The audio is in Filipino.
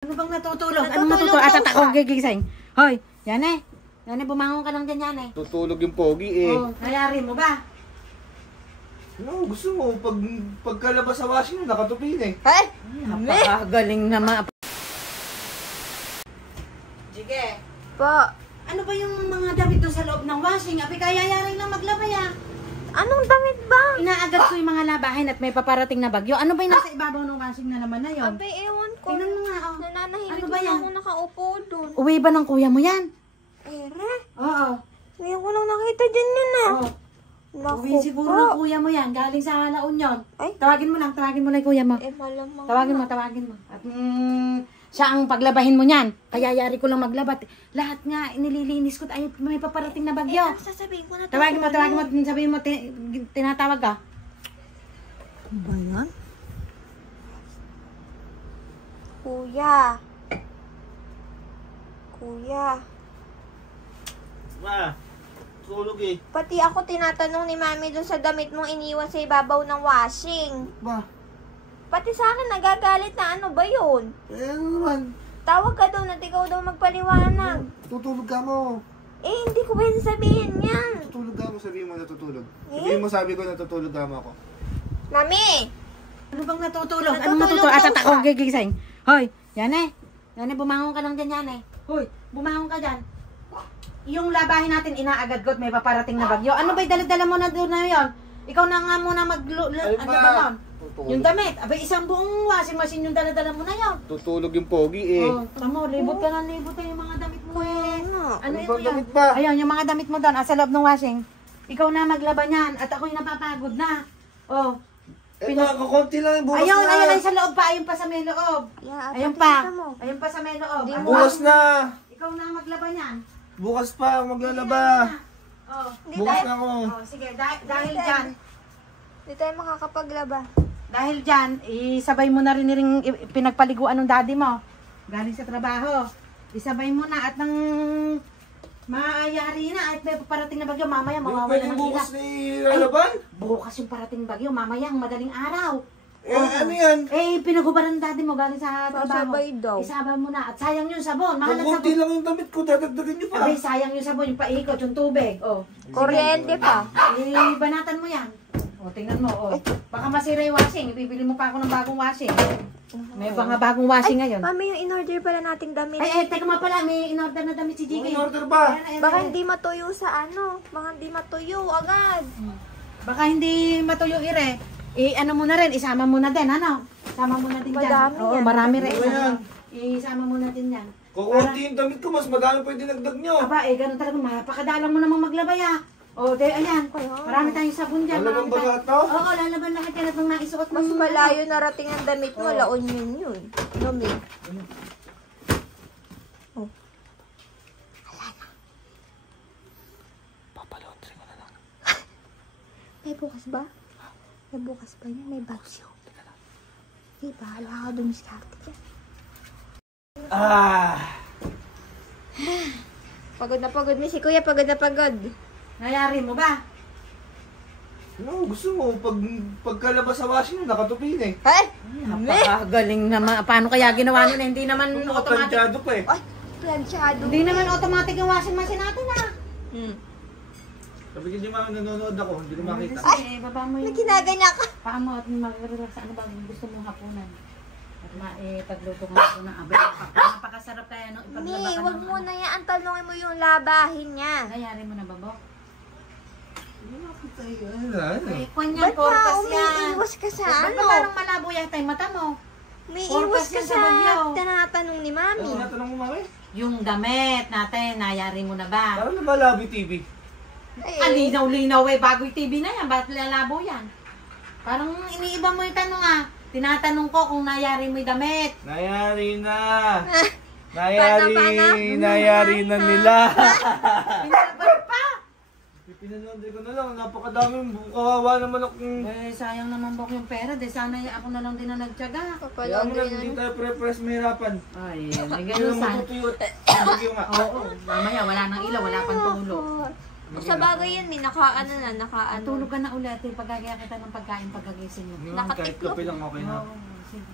Ano bang natutulog? Anong natutulog? At ako gigising. Hoy, yan eh. Yan eh, bumangon ka lang dyan yan eh. Tutulog yung pogi eh. Oh, nayari mo ba? No, gusto mo, pagkalabas sa washing, nakatupin eh. Ay! Napakagaling naman. Sige. Pa, Ano ba yung mga damit doon sa loob ng washing? Abi, kaya yaring lang maglabay ah. anong damit ba? Inaagad ko yung mga labahin at may paparating na bagyo. Ano ba yung nasa ibabaw ng washing na naman na yun? Abe, ewan ko. Tingnan mo nga oh. Nananahimik Ano ba na yan? ako nakaupo dun. Uwi ba ng kuya mo yan? Ere? Oo. Ngayon ko lang nakita dyan yun ah. Oo. Naku Uwi siguro ng kuya mo yan. Galing sa La Union. Ay. Tawagin mo lang yung kuya mo. Malamang Tawagin mo. At siya ang paglabahin mo niyan. Kaya yari ko lang maglabat. Lahat nga, nililinis ko. Ay, may paparating na bagyo. Ano sasabihin ko na to? Tawagin mo. Sabihin mo, tinatawag ka. Ano ba yan? Kuya. Ma, tulog eh. Pati ako tinatanong ni Mami dun sa damit mong iniwan sa ibabaw ng washing. Ma, Pati sa akin nagagalit na ano ba yun? ano naman? Tawag ka daw na ikaw daw magpaliwanag. Tutulog ka mo. Eh, hindi ko pwede sabihin yan. Tutulog ka mo, sabihin mo natutulog. Sabihin mo, sabi ko natutulog ka mo ako. Mami! Ano bang natutulog? Anong Natutulog natutulog? At daw ako siya. gigising. Hoy, yan eh. Bumangon ka lang dyan yan eh. Hoy, bumangon ka dyan. Yung labahin natin, inaagad ko at may paparating na bagyo. Ano ba'y dala-dala mo na doon na yun? Ikaw na nga muna ano ba nun? Yung damit. Abay, isang buong washing machine yung dala-dala mo na yun. Tutulog yung pogi eh. Oh, tamo, libot ka yung mga damit mo eh. Ano Ano ito bang yan? damit ba? Ayun, yung mga damit mo doon, sa loob ng washing. Ikaw na maglaban yan at ako'y napapagod na. Oh. Eh, nakakunti lang yung bukas Ayun, na. ayun sa loob pa, ayun pa sa may loob. Yeah, Ayun pa. Ayun pa sa may loob. Di Ano? mo- Bukas na. Ikaw na maglaban yan. Bukas pa, maglalaba. Oh. Bukas na ako. Oh, sige, dahil dyan, Hindi tayo makakapaglaba. dahil dyan, isabay mo na rin pinagpaliguan ng daddy mo. Galing sa trabaho. Isabay mo na at nang maayari na at may parating na bagyo, mamaya mawawala Pwede ng bukas ilaw. ni lalaban? Bukas yung parating bagyo, mamaya ang madaling araw. Eh, ano yan? Pinagubaran ng daddy mo galing sa trabaho. Sasabay daw. Isabay mo na at sayang yung sabon. Mahal ang Kakunti sabon. lang yung damit ko, dadagdagan niyo pa. Abay, sayang yung sabon, yung paikot, yung tubig. Oh. Kuryente pa. Banatan mo yan. O, tingnan mo. O. Baka masira yung washing. Ibibili mo pa ako ng bagong washing. May mga bagong washing ngayon. Mami, yung in-order pala nating damit. Teka nga pala. May in-order na damit si Ano Jiggy. in-order ba? Baka hindi matuyo sa ano. Baka hindi matuyo agad. Baka hindi matuyo ire. Ano mo na rin. Isama mo na din. Ano? Isama mo na din dyan. Madami Oo, yan. marami rin. Ano yan? Isama mo na din yan. Kukunti yung damit ko, mas madami pwede nagdag nyo. Aba, ganun talaga. Mapakadalang mo namang maglabay ah. O, ayan. Marami tayong sabon dyan. Lalaban marami ba tayong- to? Oo, lalaban lahat yan at nung naisuot Mas ng- malayo narating ang damit mo. La Union yun. Mami. Oh. Papalaundry ko na lang. May bukas ba? May bukas ba yun? May bagyo. Di, bahala ka dumiskarte ka. Pagod na pagod ni si Kuya. Pagod na pagod. Nayari mo ba? No, gusto mo, pagkalabas sa washing, nakatupin eh. Ay! Napakagaling naman. Paano kaya ginawa nila? Hindi naman automatic. Planchado pa eh. Ay! Planchado. Hindi naman automatic yung washing machine natin ah. Sabi ko niyo mga nanonood ako, hindi ko makita. Sige, baba mo yung Nagkinaganyan ka. paa mo at mag-relax. Ano ba gusto mong hapunan? At pagluto ng hapunan. Abay, napakasarap kaya no? Mi, wag mo na yan. Tanungin mo yung labahin niya. Nayari mo na ba, Bo? Hindi makita yun. Ano? Kwan yan, Ba't ba porkas yan. umiiwas ka sa Ba't ba ano? parang malabo yata yung mata mo? Umiiwas ka yan sa sa bagyo. tinatanong ni Mami. Ano natanong mo mami? Yung damit natin, nayari mo na ba? Parang nabalabi TV. Linaw-linaw eh, bago yung TV na yan, bakit lalabo yan? Parang iniiba mo yung tanong ah. Tinatanong ko kung nayari mo yung damit. Nayari na. Panak. Nayari na nila. Pinabar pa! Pinanondry ko na lang, napakadaming kawawa naman akong... Sayang naman ba yung pera? Sana ako na lang din na nagtyaga. Kaya mo lang, hindi tayo pre-press mahirapan. Ay, may Hindi ganun na sana. matutuyo at bagyo nga. Oo, mamaya wala nang ilaw, wala pang tulo. Sa bagay yan, nakaano na, nakaano. Tulog ka na ulit, pagkagaya kita ng pagkain pagkagising mo. Kahit kape lang okay na. Oo, sige.